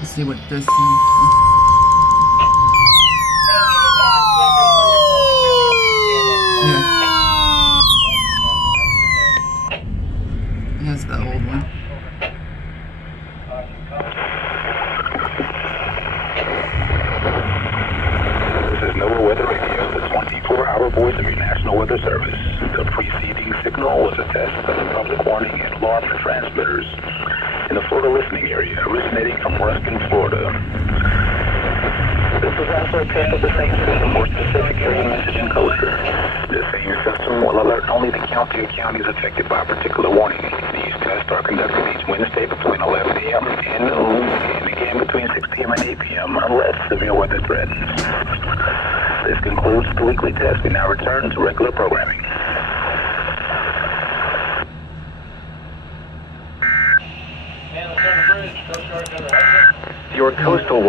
Let's see what this. Yeah. That's the old one. This is NOAA Weather Radio, the 24-hour voice of your National Weather Service. The preceding signal was a test of the public warning and alarm transmitters in the Florida listening area, originating from Ruskin, Florida. This is also a test of the same system, more specific area messaging coaster. The same system will alert only the county or counties affected by a particular warning. These tests are conducted each Wednesday between 11 a.m. and noon, and again between 6 p.m. and 8 p.m. unless severe weather threatens. This concludes the weekly test. We now return to regular programming. Your coastal